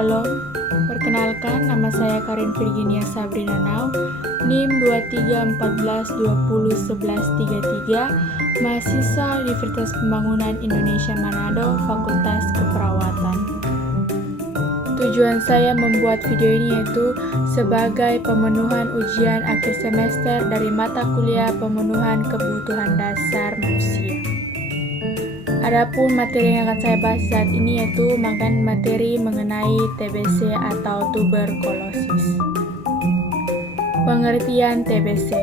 Shalom, perkenalkan nama saya Karin Virginia Sabrina Nau, NIM 2314201133, mahasiswa Universitas Pembangunan Indonesia Manado, Fakultas Keperawatan. Tujuan saya membuat video ini yaitu sebagai pemenuhan ujian akhir semester dari mata kuliah pemenuhan kebutuhan dasar manusia. Adapun materi yang akan saya bahas saat ini yaitu materi mengenai TBC atau tuberkulosis. Pengertian TBC.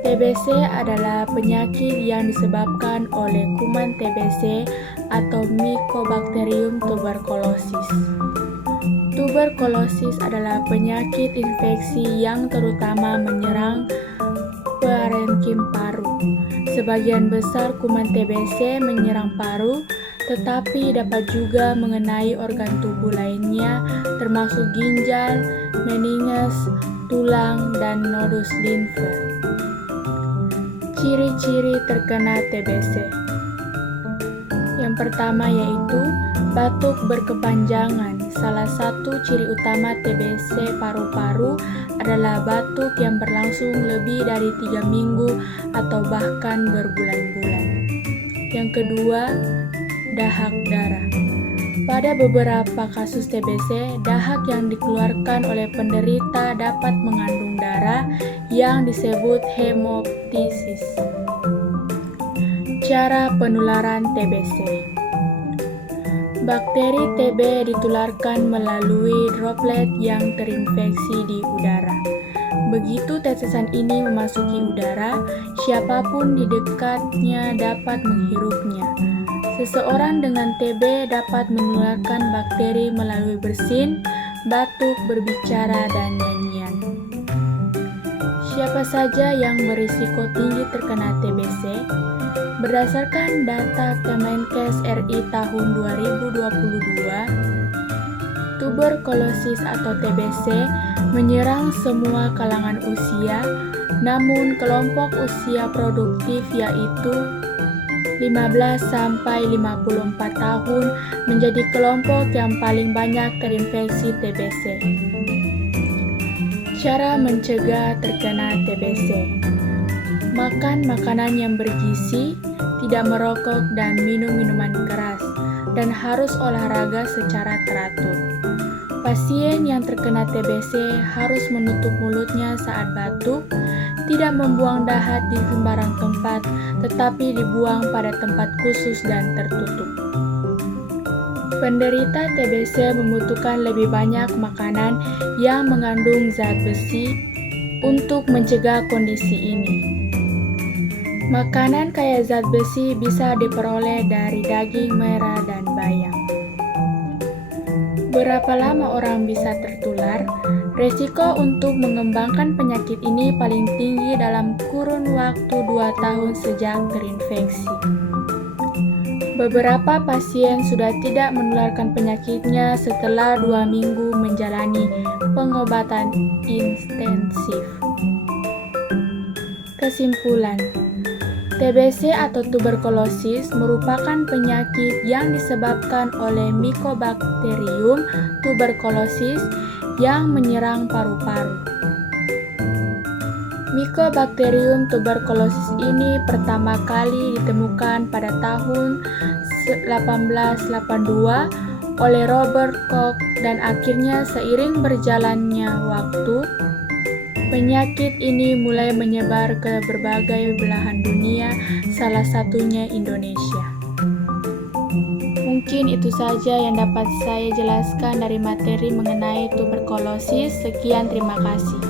TBC adalah penyakit yang disebabkan oleh kuman TBC atau Mycobacterium tuberculosis. Tuberkulosis adalah penyakit infeksi yang terutama menyerang parenkim paru. Sebagian besar kuman TBC menyerang paru, tetapi dapat juga mengenai organ tubuh lainnya termasuk ginjal, meninges, tulang, dan nodus limfa. Ciri-ciri terkena TBC. Yang pertama yaitu batuk berkepanjangan. Salah satu ciri utama TBC paru-paru adalah batuk yang berlangsung lebih dari 3 minggu atau bahkan berbulan-bulan. Yang kedua, dahak darah. Pada beberapa kasus TBC, dahak yang dikeluarkan oleh penderita dapat mengandung darah yang disebut hemoptysis. Cara penularan TBC. Bakteri TB ditularkan melalui droplet yang terinfeksi di udara. Begitu tetesan ini memasuki udara, siapapun di dekatnya dapat menghirupnya. Seseorang dengan TB dapat menularkan bakteri melalui bersin, batuk, berbicara, dan nyanyian. Siapa saja yang berisiko tinggi terkena TBC? Berdasarkan data Kemenkes RI tahun 2022, tuberkulosis atau TBC menyerang semua kalangan usia, namun kelompok usia produktif yaitu 15 sampai 54 tahun menjadi kelompok yang paling banyak terinfeksi TBC. Cara mencegah terkena TBC. Makan makanan yang bergizi, tidak merokok dan minum minuman keras, dan harus olahraga secara teratur. Pasien yang terkena TBC harus menutup mulutnya saat batuk, tidak membuang dahak di sembarang tempat, tetapi dibuang pada tempat khusus dan tertutup. Penderita TBC membutuhkan lebih banyak makanan yang mengandung zat besi untuk mencegah kondisi ini. Makanan kaya zat besi bisa diperoleh dari daging merah dan bayam. Berapa lama orang bisa tertular? Resiko untuk mengembangkan penyakit ini paling tinggi dalam kurun waktu 2 tahun sejak terinfeksi. Beberapa pasien sudah tidak menularkan penyakitnya setelah 2 minggu menjalani pengobatan intensif. Kesimpulan, TBC atau tuberkulosis merupakan penyakit yang disebabkan oleh Mycobacterium tuberculosis yang menyerang paru-paru. Mycobacterium tuberculosis ini pertama kali ditemukan pada tahun 1882 oleh Robert Koch dan akhirnya seiring berjalannya waktu, penyakit ini mulai menyebar ke berbagai belahan dunia, salah satunya Indonesia. Mungkin itu saja yang dapat saya jelaskan dari materi mengenai tuberkulosis. Sekian, terima kasih.